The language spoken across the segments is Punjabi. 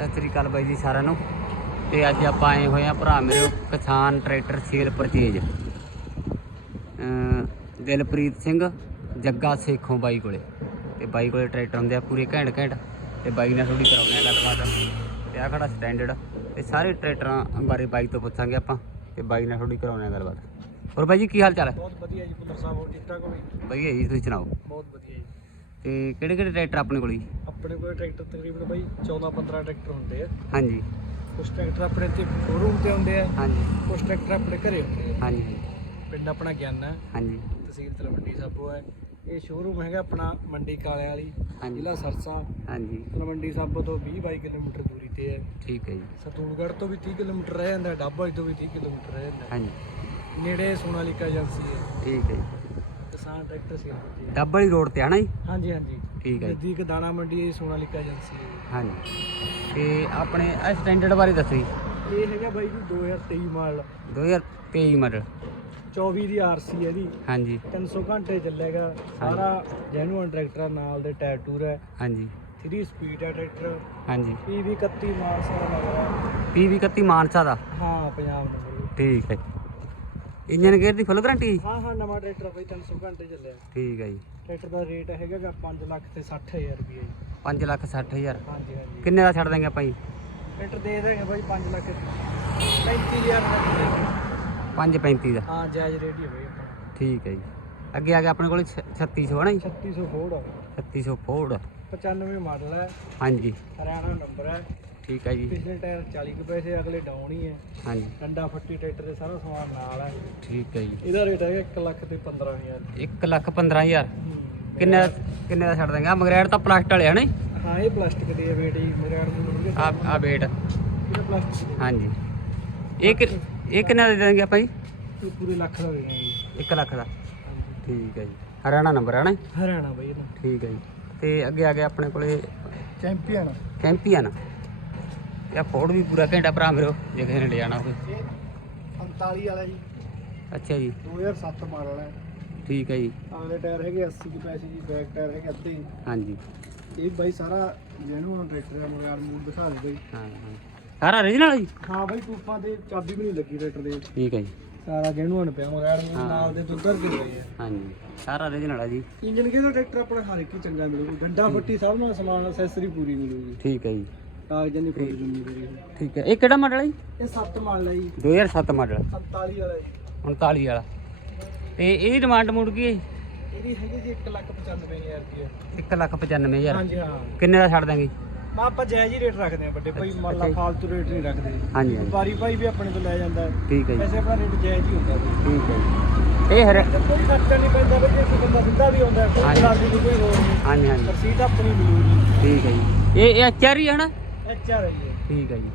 ਸਤਿ ਸ੍ਰੀ ਅਕਾਲ ਬਾਈ ਜੀ ਸਾਰਿਆਂ ਨੂੰ। ਤੇ ਅੱਜ ਆਪਾਂ ਆਏ ਹੋਏ ਆ ਭਰਾ ਮੇਰੇ ਕਿਸਾਨ tractor sale purchase. Dilpreet Singh Jagga Sekhon ਬਾਈ ਕੋਲੇ। ਤੇ ਬਾਈ ਕੋਲੇ ਟਰੈਕਟਰ ਹੁੰਦੇ ਆ ਪੂਰੇ ਘੈਂਟ ਘੈਂਟ। ਤੇ ਬਾਈ ਨਾਲ ਥੋੜੀ ਕਰਾਉਂਦੇ ਆ ਗੱਲਬਾਤ। ਤੇ ਆ ਖੜਾ ਸਟੈਂਡਰਡ ਤੇ ਸਾਰੇ ਟਰੈਕਟਰਾਂ ਬਾਰੇ ਬਾਈ ਤੋਂ ਪੁੱਛਾਂਗੇ ਆਪਾਂ। ਤੇ ਬਾਈ ਨਾਲ ਥੋੜੀ ਕਰਾਉਂਦੇ ਆ ਗੱਲਬਾਤ। ਹੋਰ ਬਾਈ ਜੀ ਕੀ ਹਾਲ ਚਾਲ ਹੈ? ਬਹੁਤ ਵਧੀਆ ਜੀ ਪੁੱਤਰ ਸਾਹਿਬ ਹੋਰ ਠੀਕ ਠਾਕ ਹੋ ਜੀ ਬਾਈ ਜੀ ਤੁਸੀਂ ਸੁਣਾਓ? ਬਹੁਤ ਵਧੀਆ ਜੀ। ਤੇ ਕਿਹੜੇ ਕਿਹੜੇ ਟਰੈਕਟਰ ਆਪਣੇ ਕੋਲ ਜੀ? ਆਪਣੇ ਕੋਲ ਟਰੈਕਟਰ ਤਕਰੀਬਨ ਬਾਈ 14 15 ਟਰੈਕਟਰ ਹੁੰਦੇ ਆ। ਹਾਂਜੀ। ਕੁਝ ਟਰੈਕਟਰ ਆਪਣੇ ਤੇ ਸ਼ੋਰੂਮ ਤੇ ਹੁੰਦੇ ਆ ਹਾਂਜੀ। ਕੁਝ ਟਰੈਕਟਰ ਆਪਣੇ ਘਰੇ ਹੁੰਦੇ ਆ। ਹਾਂਜੀ। ਪਿੰਡ ਆਪਣਾ ਗਿਆਨ ਹਾਂਜੀ। ਤਹਿਸੀਲ ਤਲਵੰਡੀ ਸਾਬੋ ਹੈ। ਇਹ ਸ਼ੋਰੂਮ ਹੈਗਾ ਆਪਣਾ ਮੰਡੀ ਕਾਲੇ ਵਾਲੀ ਜ਼ਿਲ੍ਹਾ ਸਰਸਾ। ਹਾਂਜੀ। ਤਲਵੰਡੀ ਸਾਬੋ ਤੋਂ 20 22 ਕਿਲੋਮੀਟਰ ਦੂਰੀ ਤੇ ਹੈ। ਠੀਕ ਹੈ ਜੀ। ਸਤੂਲਗੜ੍ਹ ਤੋਂ ਵੀ 30 ਕਿਲੋਮੀਟਰ ਰਹਿ ਜਾਂਦਾ ਡਾਬਾ ਤੋਂ ਵੀ 30 ਕਿਲੋਮੀਟਰ ਰਹਿ ਜਾਂਦਾ। ਹਾਂਜੀ। ਨੇੜੇ ਸੋਨਾਲੀਕਾ ਏਜੰਸੀ ਹੈ। ਠੀਕ ਹੈ ਜੀ। ਕਿਸਾਨ ਟਰੈਕਟਰ ਡੱਬਲ ਰੋਡ ਤੇ ਆਣਾ ਜੀ? ਹਾਂਜੀ ਹਾਂਜੀ। ਠੀਕ ਹੈ ਜੀ। ਨਜ਼ਦੀਕ ਦਾਣਾ ਮੰਡੀ ਹੈ ਸੋਨਾਲੀਕਾ ਏਜੰਸੀ ਹੈ ਹਾਂਜੀ। ਤੇ ਆਪਣੇ ਇਹ ਸਟੈਂਡਰਡ ਬਾਰੇ ਦੱਸੋ ਜੀ। ਇਹ ਹੈਗਾ ਬਾਈ ਜੀ 2023 ਮਾਡਲ। 2023 ਮਾਡਲ। 24 ਦੀ ਆਰਸੀ ਹੈ ਦੀ ਹਾਂਜੀ। 300 ਘੰਟੇ ਚੱਲੇਗਾ। ਸਾਰਾ ਜੈਨੂਅਨ ਟਰੈਕਟਰ ਆ, ਨਾਲ ਦੇ ਟਾਇਰ ਟੂਰ ਹੈ। ਹਾਂਜੀ। 3 ਸਪੀਡ ਹੈ ਟਰੈਕਟਰ। ਹਾਂਜੀ। PV 31 ਮਾਰਸ ਦਾ ਨੰਬਰ ਹੈ। PV 31 ਮਾਨਸਾ ਦਾ? ਹਾਂ ਪੰਜਾਬ ਨੰਬਰ ਠੀਕ ਹੈ ਇੰਜਨ ਗੇਅਰ ਦੀ ਫੁੱਲ ਗਾਰੰਟੀ ਹਾਂ ਹਾਂ ਨਵਾਂ ਟਰੈਕਟਰ ਆ ਬਾਈ 300 ਘੰਟੇ ਚੱਲਿਆ। ਠੀਕ ਹੈ ਜੀ। ਟਰੈਕਰ ਦਾ ਰੇਟ ਹੈਗਾ ਗਾ 5 ਲੱਖ ਤੇ 60000 ਰੁਪਏ ਜੀ। 5 ਲੱਖ 60 ਹਜ਼ਾਰ। ਹਾਂਜੀ ਹਾਂਜੀ। ਕਿੰਨੇ ਦਾ ਛੱਡ ਦਾਂਗੇ ਆਪਾਂ ਜੀ? ਟਰੈਕਟਰ ਦੇ ਦੇਗੇ ਬਾਈ 5 ਲੱਖ 35000 ਦਾ ਦੇ ਦੇਂਗੇ। 535 ਦਾ। ਹਾਂ ਜਾਇਜ਼ ਰੇਟ ਹੀ ਹੋਵੇ ਠੀਕ ਹੈ ਜੀ। ਅੱਗੇ ਆ ਗਿਆ ਆਪਣੇ ਕੋਲ 3600 ਹੈ ਨਾ ਜੀ? 3600 ਫੋਰਡ ਆ 3600 ਫੋਰਡ 95 ਮਾਡਲ ਹੈ। ਹਾਂਜੀ। ਹਰਿਆਣਾ ਨੰਬਰ ਹੈ। ਠੀਕ ਹੈ ਜੀ। ਪਿਛਲੇ ਟਾਇਰ 40 ਕੁ ਪੈਸੇ ਅਗਲੇ ਡਾਊਨ ਹੀ ਹੈ। ਹਾਂਜੀ। ਡੰਡਾ ਫੱਟੀ ਟਰੈਕਟਰ ਦੇ ਸਾਰਾ ਸਮਾਨ ਨਾਲ ਹੈ ਠੀਕ ਹੈ ਜੀ। ਇਹਦਾ ਰੇਟ ਹੈਗਾ 1 ਲੱਖ ਤੇ 15000 1 ਲੱਖ 15000 ਕਿੰਨੇ ਦਾ- ਕਿੰਨੇ ਦਾ ਛੱਡ ਦਾਂਗੇ ਆ ਮਗਰੈੜ ਤਾਂ ਪਲਾਸਟ ਵਾਲੇ ਹਨੇ ਹਾਂ ਇਹ ਪਲਾਸਟਿਕ ਦੀ ਹੈ ਵੇਟ ਜੀ ਮੇਰੇ ਆੜ ਨੂੰ ਆ ਆ ਵੇਟ ਇਹ ਪਲਾਸਟਿਕ ਦੀ। ਹਾਂਜੀ। ਇਹ ਕਿ ਇਹ ਕਿੰਨੇ ਦਾ ਦੇ ਦਾਂਗੇ ਆਪਾਂ ਜੀ? ਪੂਰੇ ਲੱਖ ਦਾ ਦੇਣਾ ਜੀ। 1 ਲੱਖ ਦਾ। ਠੀਕ ਹੈ ਜੀ। ਹਰਿਆਣਾ ਨੰਬਰ ਹੈ ਨਾ ਹਰਿਆਣਾ ਬਈ ਇਹਦਾ। ਠੀਕ ਹੈ ਜੀ। ਤੇ ਅੱਗੇ ਆ ਗਿਆ ਆਪਣੇ ਕੋਲੇ ਚੈਂਪੀਅਨ। ਕੈਂਪੀਅਨ ਇਹ ਫੋਰਡ ਵੀ ਪੂਰਾ ਘੰਟਾ ਭਰਾ ਮੇਰੇ ਜੇ ਕਿਸੇ ਨੇ ਲੈ ਜਾਣਾ ਹੋਵੇ। ਇਹ 45 ਵਾਲਾ ਜੀ। ਅੱਛਾ ਜੀ। 2007 ਮਾਡਲ ਹੈ। ਠੀਕ ਹੈ ਜੀ। ਅਗਲੇ ਟਾਇਰ ਹੈਗੇ 80 ਕੁ ਪੈਸੇ ਜੀ ਬੈਕ ਟਾਇਰ ਹੈਗੇ ਅੱਧੇ। ਹੀ। ਹਾਂਜੀ। ਇਹ ਬਾਈ ਸਾਰਾ ਜਿਹਨੂੰ ਟਰੈਕਟਰ ਦਾ ਮਗਾਰ ਨੂੰ ਦਿਖਾ ਦੇ ਬਈ। ਹਾਂ ਹਾਂ। ਸਾਰਾ origignal ਜੀ? ਹਾਂ ਬਾਈ ਟੂਪਾਂ ਤੇ ਚਾਬੀ ਵੀ ਨਹੀਂ ਲੱਗੀ ਟਰੈਕਟਰ ਦੇ। ਠੀਕ ਹੈ ਜੀ। ਸਾਰਾ ਜਿਹਨੂੰ ਪਿਆ ਮਗਾਰ ਹਾਂ। ਨਾਲ ਦੇ ਦੁੱਧਰ ਕੇ ਲਈ ਹੈ ਹਾਂਜੀ। ਸਾਰਾ origignal ਹੈ ਜੀ। ਇੰਜਨ ਕੇ ਦਾ ਟਰੈਕਟਰ ਆਪਣਾ ਹਰ ਇੱਕ ਹੀ ਚੰਗਾ ਮਿਲੂਗਾ। ਗੰਡਾ ਫੱਟੀ ਸਭ ਨਾਲ ਸਮਾਨ ਐਕਸੈਸਰੀ ਪੂਰੀ ਮਿਲੂਗੀ। ਠੀਕ ਹੈ ਜੀ। ਕਾਗਜ਼ਾਂ ਦੀ ਫੁੱਲ ਜੁੰਨੀ ਪੂਰੀ ਠੀਕ ਹੈ। ਇਹ ਕਿਹੜਾ ਮਾਡਲ ਹੈ ਜੀ? ਇਹ 7 ਮਾਡਲ ਹੈ ਜੀ। 2007 ਮਾਡਲ 47 ਵਾਲਾ ਜੀ। 39 ਵਾਲਾ। ਤੇ ਇਹਦੀ ਡਿਮਾਂਡ ਮੁੜ ਗਈ ਇਹਦੀ ਹੈਗੀ ਜੀ 195000 ਰੁਪਏ 1 ਲੱਖ 95000 ਹਾਂਜੀ ਹਾਂ। ਕਿੰਨੇ ਦਾ ਛੱਡ ਦਾਂਗੇ ਮਾ ਆਪਾਂ ਜਾਇਜ਼ ਹੀ ਰੇਟ ਰੱਖਦੇ ਆ ਵੱਡੇ ਭਾਈ। ਮੰਨ ਲਾ ਅੱਛਾ ਜੀ। ਫਾਲਤੂ ਰੇਟ ਨਹੀਂ ਰੱਖਦੇ। ਹਾਂਜੀ ਹਾਂਜੀ। ਵਪਾਰੀ ਭਾਈ ਵੀ ਆਪਣੇ ਤੋਂ ਲੈ ਜਾਂਦਾ ਹੈ। ਠੀਕ ਹੈ ਜੀ। ਵੈਸੇ ਆਪਣਾ ਰੇਟ ਜਾਇਜ਼ ਹੀ ਹੁੰਦਾ ਬਈ ਠੀਕ ਹੈ ਜੀ। ਇਹ ਹਰ ਕੋਈ ਖਰਚਾ ਨਹੀਂ ਪੈਂਦਾ ਬਈ ਜੇ ਕੋਈ ਬੰਦਾ ਸਿੱਧਾ ਵੀ ਆਉਂਦਾ ਹੈ, ਕੋਈ ਹਾਂਜੀ। ਦੀ ਕੋਈ ਹੋਰ ਨਹੀਂ। ਹਾਂਜੀ ਹਾਂਜੀ। ਰਸੀਦ ਆਪਣੀ ਮਿਲੂਗੀ। ਠੀਕ ਹੈ ਜੀ। ਇਹ ਇਹ ਹੀ ਹੈ ਨਾ ਐਚ ਆਰ ਆਈ ਹੈ ਠੀਕ ਹੈ ਜੀ।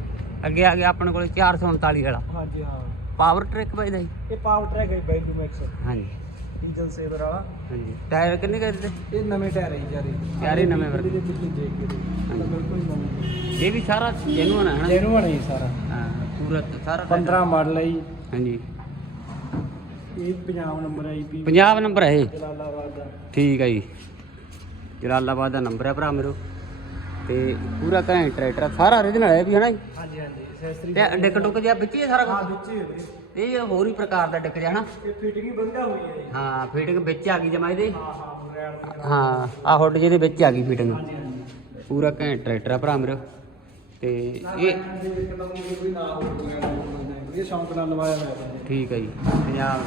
ਅੱਗੇ ਆ ਗਿਆ ਆਪਣੇ ਕੋਲ 439 ਵਾਲਾ। ਹਾਂਜੀ ਹਾਂ। ਪਾਵਰ ਟਰੈਕ ਵੱਜਦਾ ਜੀ? ਇਹ ਪਾਵਰ ਟਰੈਕ ਹੈ ਬੈਲੂ ਮੈਕਸ ਹਾਂਜੀ। ਡੀਜ਼ਲ ਸੇਵਰ ਵਾਲਾ। ਹਾਂਜੀ। ਟਾਇਰ ਕਿੰਨੇ ਕਰ ਇਹ ਨਵੇਂ ਟਾਇਰ ਹੈ ਜੀ ਜਾਰੇ ਚਾਰੇ ਨਵੇਂ ਵਰਗੇ। ਦੇ ਪਿੱਛੇ ਦੇਖ। ਕੇ ਦੇ। ਬਿਲਕੁਲ ਨਵੇਂ ਇਹ ਵੀ ਸਾਰਾ ਜੈਨੂਨ ਹੈ ਹਨਾ ਜੈਨੂ ਬਣਾ ਜੀ ਸਾਰਾ। ਹਾਂ ਪੂਰਾ ਸਾਰਾ 15 ਮਾਡਲ ਹੈ ਜੀ। ਹਾਂਜੀ। ਇਹ ਪੰਜਾਬ ਨੰਬਰ ਹੈ ਜੀ ਪੰਜਾਬ ਨੰਬਰ ਹੈ ਇਹ? ਜਲਾਲਾਬਾਦ ਦਾ। ਠੀਕ ਹੈ ਜੀ। ਜਲਾਲਾਬਾਦ ਦਾ ਨੰਬਰ ਹੈ ਭਰਾ ਮੇਰੋ। ਤੇ ਪੂਰਾ ਘੈਂਟ ਟਰੈਕਟਰ ਸਾਰਾ origignal ਹੈ ਵੀ ਹਨਾ ਜੀ? ਹਾਂਜੀ ਹਾਂਜੀ ਐਕਸੈਸਰੀ ਤੇ ਡਿੱਕ ਡੁੱਕ ਜਿਹਾ ਵਿੱਚ ਹੀ ਹੈ ਸਾਰਾ ਹਾਂ ਕੁਝ ਵਿੱਚ ਹੀ ਹੈ ਵੀਰੇ। ਇਹ ਹੋਰ ਹੀ ਪ੍ਰਕਾਰ ਦਾ ਡਿੱਕ ਜਿਹਾ ਹਨਾ? ਇਹ ਫਿਟਿੰਗ ਹੀ ਵਧੀਆ ਹੋਈ ਹੈ ਜੀ। ਹਾਂ ਫਿਟਿੰਗ ਵਿੱਚ ਆ ਗਈ ਜਮਾ ਇਹਦੇ। ਹਾਂ ਹਾਂ ਮੋਰੈਲ ਦੀ ਹਾਂ ਆ ਹੁੱਡ ਜਿਹਦੇ ਵਿੱਚ ਆ ਗਈ ਫਿਟਿੰਗ ਹਾਂਜੀ ਹਾਂਜੀ। ਪੂਰਾ ਘੈਂਟ ਟਰੈਕਟਰ ਆ ਭਰਾ ਮੇਰੋ। ਤੇ ਇਹ ਇਹ ਕੋਈ ਨਾ ਹੋਵੇ ਇਹ ਸ਼ੌਂਕ ਨਾਲ ਲਵਾਇਆ ਹੋਇਆ ਬੰਦੇ। ਠੀਕ ਹੈ ਜੀ ਪੰਜਾਬ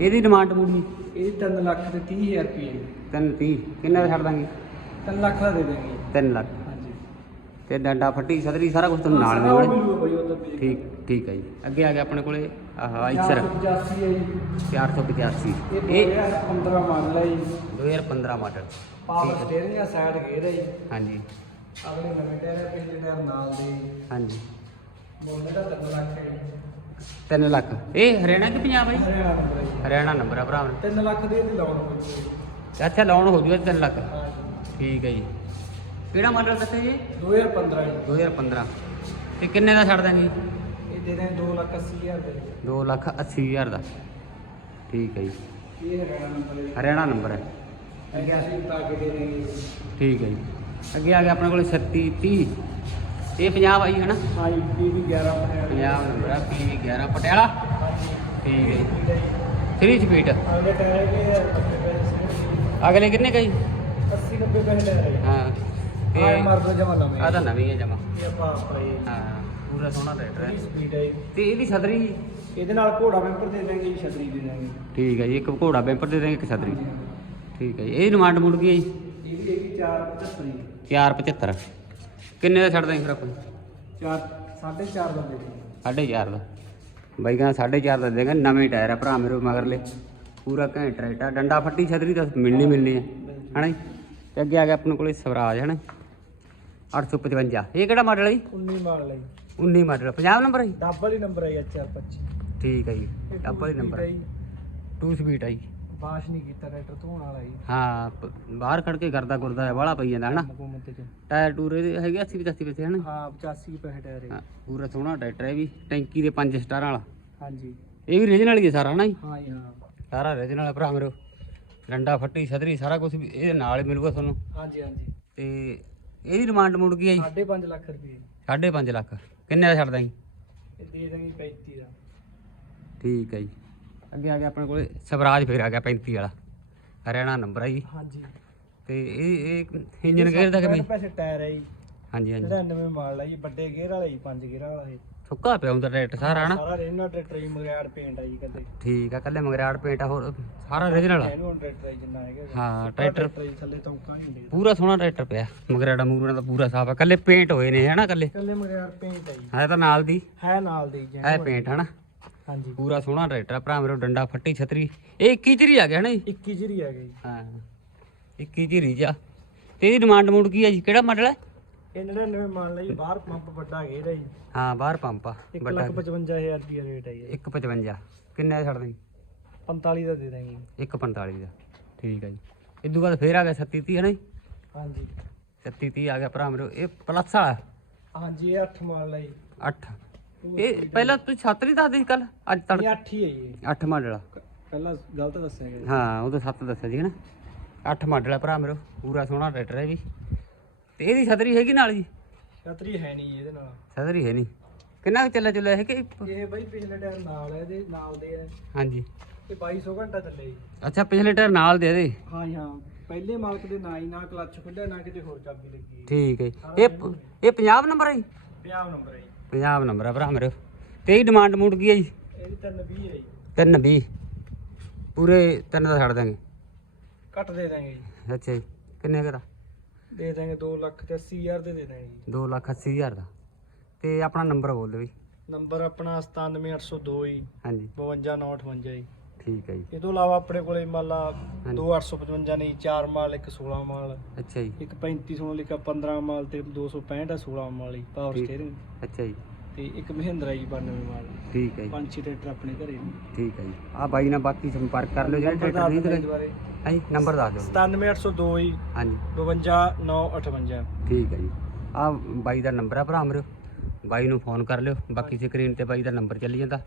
ਇਹਦੀ ਡਿਮਾਂਡ ਮੂੜੀ ਇਹ 3 ਲੱਖ ਤੇ 30000 ਰੁਪਏ। 330 ਕਿੰਨੇ ਦਾ ਛੱਡ ਦਾਂਗੇ? 3 ਲੱਖ ਦਾ ਦੇ ਦੇਣਗੇ। 3 ਲੱਖ। ਹਾਂਜੀ। ਤੇ ਡੰਡਾ ਫੱਟੀ ਸਦਰੀ ਸਾਰਾ ਕੁਝ ਤੁਹਾਨੂੰ ਨਾਲ ਸਾਰਾ ਉਹ ਮਿਲੂਗਾ। ਮਿਲੂਗਾ ਬਈ ਉਹਦਾ ਵੀ ਠੀਕ ਠੀਕ ਹੈ ਜੀ। ਅੱਗੇ ਆ ਗਿਆ ਆਪਣੇ ਕੋਲੇ ਆਹ ਆਈਸਰ। 485 ਹੈ ਜੀ। 485 ਇਹ ਇਹ 2015 ਮਾਡਲ ਹੈ ਜੀ। 2015 ਮਾਡਲ। ਪਾਵਰ ਸਟੀਅਰਿੰਗ ਆ ਸਾਈਡ ਗੇਅਰ ਹੈ ਜੀ। ਹਾਂਜੀ। ਅਗਲੇ ਨਵੇਂ ਟਾਇਰ ਹੈ ਪਿਛਲੇ ਟਾਇਰ ਨਾਲ ਦੇ। ਹਾਂਜੀ। ਮੁੱਲ ਦਾ 3 ਲੱਖ ਹੈ ਜੀ। 3 ਲੱਖ। ਇਹ ਹਰਿਆਣਾ ਕਿ ਪੰਜਾਬ ਹੈ ਜੀ? ਹਰਿਆਣਾ ਨੰਬਰ ਹੈ ਜੀ। ਹਰਿਆਣਾ ਨੰਬਰ ਆ ਭਰਾ। ਮੇਰਾ। 3 ਲੱਖ ਦੇ ਇਹਦੀ ਲਾਉਣ ਹੋਈ ਜੀ ਅੱਛਾ ਲੋਨ ਹੋ ਜੂਗਾ 3 ਲੱਖ। ਹਾਂ। ਠੀਕ ਹੈ ਜੀ। ਕਿਹੜਾ ਮਾਡਲ ਦੱਸਿਆ ਜੀ? 2015 ਜੀ। 2015 ਤੇ ਕਿੰਨੇ ਦਾ ਛੱਡ ਦਾਂਗੇ ਇਹ ਦੇ ਦੇਣ 2 ਲੱਖ 80 ਹਜ਼ਾਰ ਦੇ 2 ਲੱਖ 80 ਹਜ਼ਾਰ ਦਾ। ਠੀਕ ਹੈ ਜੀ। ਇਹ ਹਰਿਆਣਾ ਨੰਬਰ ਹੈ। ਹਰਿਆਣਾ ਨੰਬਰ ਹੈ। ਜੀ ਅਸੀਂ ਪਾ ਕੇ ਦੇ ਦੇਂਗੇ ਠੀਕ ਹੈ ਜੀ। ਅੱਗੇ ਆ ਗਿਆ ਆਪਣੇ ਕੋਲ 36 30 ਇਹ 50 ਆਈ ਹੈ ਨਾ? ਹਾਂ ਜੀ ਪੀਵੀ 11 ਬਣਿਆ 50 ਨੰਬਰ ਆ ਪੀਵੀ 11 ਪਟਿਆਲਾ। ਠੀਕ ਹੈ ਜੀ। 3 ਸਪੀਡ ਅਗਲੇ ਟਾਇਰ ਅਗਲੇ ਕਿੰਨੇ ਕਈ 80 90 ਪੈਸੇ ਲੈ ਰਹੇ ਹਾਂ। ਆ ਤੇ ਮਾਰ ਦੋ ਜਮਾ ਲਵੇਂ ਆ ਤਾਂ ਨਵੀਂ ਹੈ ਜਮਾ। ਇਹ ਆਪਾਂ ਆਪਣੀ ਹਾਂ ਪੂਰਾ ਸੋਹਣਾ ਰੇਟ ਹੈ। ਸਪੀਡ ਹੈ ਤੇ ਇਹਦੀ ਛਤਰੀ? ਇਹਦੇ ਨਾਲ ਘੋੜਾ ਵੈਂਪਰ ਦੇ ਦਾਂਗੇ ਜੀ ਛਤਰੀ ਦੇ ਦਾਂਗੇ ਠੀਕ ਹੈ ਜੀ ਇੱਕ ਘੋੜਾ ਬੈਂਪਰ ਦੇ ਦੇਂਗੇ ਇੱਕ ਛਤਰੀ। ਠੀਕ ਹੈ ਜੀ ਇਹ ਡਿਮਾਂਡ ਮੁੜ ਗਈ ਹੈ ਜੀ? ਇਹ ਵੀ ਹੈਗੀ 475 ਜੀ। 475 ਕਿੰਨੇ ਦਾ ਛੱਡ ਦਾਂਗੇ ਫਿਰ ਆਪਾਂ? 4 4.5 ਬੰਦੇ ਦੀ ਦਾ ਬਾਈ ਕਹਿੰਦਾ ਸਾਢੇ ਚਾਰ ਦਾ ਦੇਗਾ ਨਵੇਂ ਟਾਇਰ ਆ ਭਰਾ ਮੇਰੇ ਮਗਰਲੇ। ਪੂਰਾ ਘੈਂਟ ਆ ਡੰਡਾ ਫੱਟੀ ਛਤਰੀ ਤਾਂ ਮਿਲਣੀ ਮਿਲਣੀ ਹੈ ਹਨਾ ਜੀ? ਤੇ ਅੱਗੇ ਆ ਗਿਆ ਆਪਣੇ ਕੋਲੇ ਸਵਰਾਜ ਹਨਾ 855 ਇਹ ਕਿਹੜਾ ਮਾਡਲ ਹੈ ਜੀ? 19 ਮਾਡਲ ਹੈ 19 ਮਾਡਲ 50 ਨੰਬਰ ਹੈ ਜੀ? ਡਬਲ ਹੀ ਨੰਬਰ ਹੈ ਜੀ 425 ਠੀਕ ਹੈ ਜੀ। ਡਬਲ ਹੀ ਨੰਬਰ 2 ਸਪੀਡ ਜੀ। ਬਾਸ਼ ਨਹੀਂ ਕੀਤਾ ਟਰੈਕਟਰ ਧੋਣ ਵਾਲਾ ਜੀ। ਹਾਂ ਪ- ਬਾਹਰ ਖੜ ਕੇ ਕਰਦਾ ਗੁਰਦਾ ਵਾਲਾ ਪਈ ਜਾਂਦਾ ਹਨਾ? ਚ ਟਾਇਰ ਟੂਰੇ ਦੇ ਹੈਗੇ 80 85 ਵਿੱਚ ਹਨਾ? ਹਾਂ 85 ਪੈਸੇ ਟਾਇਰ ਹੈ ਹਾਂ, ਪੂਰਾ ਸੋਹਣਾ ਟਰੈਕਟਰ ਹੈ ਇਹ ਵੀ। ਟੈਂਕੀ ਦੇ 5 ਸਟਾਰਾਂ ਵਾਲਾ। ਹਾਂਜੀ। ਇਹ ਵੀ ਰੀਜਨਲ ਹੀ ਹੈ ਸਾਰਾ ਹਨਾ ਜੀ? ਹਾਂ ਜੀ ਹਾਂ। ਸਾਰਾ ਰੀਜਨਲ ਭਰਾ ਮੇਰੇ। ਡੰਡਾ ਫੱਟੀ ਛਤਰੀ ਸਾਰਾ ਕੁਝ ਇਹਦੇ ਨਾਲ ਹੀ ਮਿਲੂਗਾ ਤੁਹਾਨੂੰ। ਹਾਂਜੀ ਹਾਂਜੀ। ਤੇ ਇਹਦੀ ਡਿਮਾਂਡ ਮੁੜ ਗਈ ਹੈ ਜੀ? 5.5 ਲੱਖ ਰੁਪਏ। 5.5 ਲੱਖ। ਕਿੰਨੇ ਦਾ ਛੱਡ ਦਾਂਗੇ ਇਹ ਦੇ ਦਾਂਗੇ 35 ਦਾ। ਠੀਕ ਹੈ ਜੀ। ਅੱਗੇ ਆ ਗਿਆ ਆਪਣੇ ਕੋਲੇ ਸਵਰਾਜ ਫੇਰ ਆ ਗਿਆ 35 ਵਾਲਾ। ਹਰਿਆਣਾ ਨੰਬਰ ਹੈ ਜੀ। ਹਾਂਜੀ। ਤੇ ਇਹ ਇਹ ਇੰਜਨ ਗੇਅਰ ਦਾ ਕਿਵੇਂ? ਪੈਸੇ ਟਾਇਰ ਹੈ ਜੀ। ਹਾਂਜੀ ਹਾਂਜੀ। 99 ਮਾਡਲ ਹੈ ਜੀ ਵੱਡੇ ਗੇਅਰ ਵਾਲਾ ਜੀ 5 ਗੇਅਰ ਵਾਲਾ ਸੁੱਕਾ ਪਿਆ ਹੁੰਦਾ ਟਰੈਕਟਰ ਸਾਰਾ ਹਨਾ? ਸਾਰਾ ਰੇਨਾ ਟਰੈਕਟਰ ਜੀ ਮਗਿਆੜ ਪੇਂਟ ਹੈ ਜੀ ਕੱਲੇ। ਠੀਕ ਆ ਕੱਲੇ ਮਗਰਾੜ ਪੇਂਟ ਆ ਹੋਰ ਸਾਰਾ ਰੀਜਨਲ ਆ? ਇਹਨੂੰ ਟਰੈਕਟਰ ਹੈ ਜਿੰਨਾ ਹੈਗਾ। ਹਾਂ ਟਰੈਕਟਰ। ਥੱਲੇ ਤੌਂਕਾ ਨਹੀਂ ਹੁੰਦੇ। ਪੂਰਾ ਸੋਹਣਾ ਟਰੈਕਟਰ ਪਿਆ ਮਗਰਾੜਾ ਮੂਰਣਾ ਦਾ ਪੂਰਾ ਸਾਫ਼ ਆ। ਕੱਲੇ ਪੇਂਟ ਹੋਏ ਨੇ ਹਨਾ ਕੱਲੇ? ਕੱਲੇ ਮਗਿਆੜ ਪੇਂਟ ਹੈ ਜੀ। ਹੈ ਤਾਂ ਨਾਲ ਦੀ? ਹੈ ਨਾਲ ਦੇ ਜੀ ਹੈ ਪੇਂਟ ਹਨਾ? ਹਾਂਜੀ। ਪੂਰਾ ਸੋਹਣਾ ਟਰੈਕਟਰ ਆ ਭਰਾ ਮੇਰੇ ਡੰਡਾ ਫੱਟੀ ਛਤਰੀ। ਇਹ 21 ਚਰੀ ਆ ਗਿਆ ਹਨਾ ਜੀ? 21 ਜਰੀ ਹੈਗਾ ਜੀ। ਹਾਂ 21 ਚਰੀ ਜਾ ਤੇ ਇਹਦੀ ਡਿਮਾਂਡ ਮੂਡ ਕੀ ਆ ਜੀ? ਕਿਹੜਾ ਮਾਡਲ ਹੈ ਇਹ 99 ਮਾਡਲ ਹੈ ਜੀ ਬਾਹਰ ਪੰਪ ਵੱਡਾ ਗੇਅਰ ਹੈ ਜੀ? ਹਾਂ ਬਾਹਰ ਪੰਪ ਆ 1 ਵੱਡਾ ਲੱਖ 55000 ਰੁਪਏ ਰੇਟ ਹੈ ਜੀ। 155 ਕਿੰਨੇ ਦਾ ਛੱਡ ਦੇਂ 45 ਦਾ ਦੇ ਦਾਂਗੇ 145 ਦਾ ਠੀਕ ਆ ਜੀ। ਇਦੋਂ ਬਾਅਦ ਫੇਰ ਆ ਗਿਆ 37 30 ਹਨਾ ਜੀ? ਹਾਂਜੀ। 37 30 ਆ ਗਿਆ ਭਰਾ ਮੇਰੇ ਇਹ ਪਲੱਸ ਵਾਲਾ? ਹਾਂਜੀ ਇਹ 8 ਮਾਡਲ ਹੈ ਜੀ। 8 ਇਹ ਪਹਿਲਾਂ ਤੁਸੀਂ ਛੱਤ ਨਹੀਂ ਦੱਸਦੇ ਸੀ ਕੱਲ? ਅੱਜ ਇਹ ਤੜਕੇ 8 ਹੀ ਹੈ ਜੀ। 8 ਮਾਡਲ ਆ। ਪਹਿਲਾਂ ਗਲਤ ਦੱਸਿਆ ਗਿਆ। ਹਾਂ ਉਦੋਂ 7 ਦੱਸਿਆ ਸੀ ਨਾ? 8 ਮਾਡਲ ਆ ਭਰਾ ਮੇਰੇ ਪੂਰਾ ਸੋਹਣਾ ਟਰੈਕਟਰ ਹੈ ਵੀ। ਤੇ ਇਹਦੀ ਛਤਰੀ ਹੈਗੀ ਨਾਲ ਜੀ? ਛਤਰੀ ਹੈ ਨਹੀਂ ਇਹਦੇ ਨਾਲ। ਛਤਰੀ ਹੈ ਨਹੀਂ। ਕਿੰਨਾ ਕੁ ਚੱਲਿਆ ਹੈ ਕਿ ਇਹ ਬਾਈ ਪਿਛਲੇ ਟਾਇਰ ਨਾਲ ਹੈ ਇਹਦੇ ਨਾਲ ਦੇ ਹੈ। ਹਾਂਜੀ। ਇਹ 2200 ਘੰਟਾ ਚੱਲੇ ਜੀ। ਅੱਛਾ ਪਿਛਲੇ ਟਾਇਰ ਨਾਲ ਦੇ ਦੇ ਹਾਂ ਜੀ ਹਾਂ। ਪਹਿਲੇ ਮਾਲਕ ਦੇ ਨਾ ਹੀ ਨਾ ਕਲੱਚ ਖੁੱਲਿਆ ਨਾ ਕਿਤੇ ਹੋਰ ਚਾਬੀ ਲੱਗੀ ਠੀਕ ਹੈ ਜੀ। ਇਹ ਪ- ਇਹ 50 ਨੰਬਰ ਹੈ ਜੀ? 50 ਨੰਬਰ ਹੈ ਜੀ। 50 ਨੰਬਰ ਆ ਭਰਾ ਮੇਰੇ। ਤੇ ਇਹ ਡਿਮਾਂਡ ਮੂਡ ਕੀ ਹੈ ਜੀ? ਇਹਦੀ 320 ਹੈ ਜੀ। ਤਿੰਨ ਵੀਹ। ਪੂਰੇ ਤਿੰਨ ਦਾ ਛੱਡ ਦਾਂਗੇ ਘੱਟ ਦੇ ਦਾਂਗੇ ਜੀ। ਅੱਛਾ ਜੀ। ਕਿੰਨੇ ਕਰਾ ਦੇ ਦਾਂਗੇ 2 ਲੱਖ ਤੇ 80 ਹਜ਼ਾਰ ਦੇ ਦੇ ਦਾਂਗੇ ਜੀ। 2 ਲੱਖ 80 ਹਜ਼ਾਰ ਦਾ। ਤੇ ਆਪਣਾ ਨੰਬਰ ਬੋਲ ਦਿਓ ਵੀ ਨੰਬਰ ਆਪਣਾ 97802 ਜੀ। ਹਾਂਜੀ। 52958 ਜੀ। ਠੀਕ ਹੈ ਜੀ। ਇਹ ਤੋਂ ਇਲਾਵਾ ਆਪਣੇ ਕੋਲੇ ਮੰਨ ਲਾ ਹਾਂਜੀ। 2855 ਨਹੀਂ 4 ਮਾਲ ਇੱਕ 16 ਮਾਲ। ਅੱਛਾ ਜੀ। ਇੱਕ 3500 ਲਿਖਾ 15 ਮਾਲ ਤੇ 265 16 ਮਾਲ ਜੀ ਪਾਵਰ। ਸਟੀਅਰਿੰਗ ਅੱਛਾ ਜੀ। ਤੇ ਇੱਕ ਮਹਿੰਦਰਾ ਜੀ 92 ਮਾਲ ਠੀਕ ਹੈ ਜੀ। ਪੰਜ ਛੇ ਟਰੈਕਟਰ ਆਪਣੇ ਘਰੇ ਨੇ। ਠੀਕ ਹੈ ਜੀ। ਆ ਬਾਈ ਨਾਲ ਬਾਕੀ ਸੰਪਰਕ ਕਰ ਲਿਓ ਜਿਹੜੇ ਨੰਬਰ ਟਰੈਕਟਰ ਨਹੀਂ ਦੱਸ ਦਿਓ ਤੇ ਦੁਬਾਰੇ ਹਾਂਜੀ ਨੰਬਰ ਦੱਸ ਦਿਓ 97802 ਜੀ। ਹਾਂਜੀ। 52958 ਠੀਕ ਹੈ ਜੀ। ਆ ਬਾਈ ਦਾ ਨੰਬਰ ਆ ਭਰਾ ਮੇਰੇ ਬਾਈ ਨੂੰ ਫੋਨ ਕਰ ਲਿਓ। ਬਾਕੀ ਸਕਰੀਨ ਤੇ ਬਾਈ ਦਾ ਨੰਬਰ ਚੱਲੀ ਜਾਂਦਾ।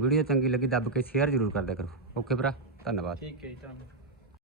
ਵੀਡੀਓ ਚੰਗੀ ਲੱਗੀ ਦੱਬ ਕੇ ਸ਼ੇਅਰ ਜ਼ਰੂਰ ਕਰਦਿਆ ਕਰੋ। ਓਕੇ ਭਰਾ ਧੰਨਵਾਦ। ਠੀਕ ਹੈ ਜੀ ਧੰਨਵਾਦ।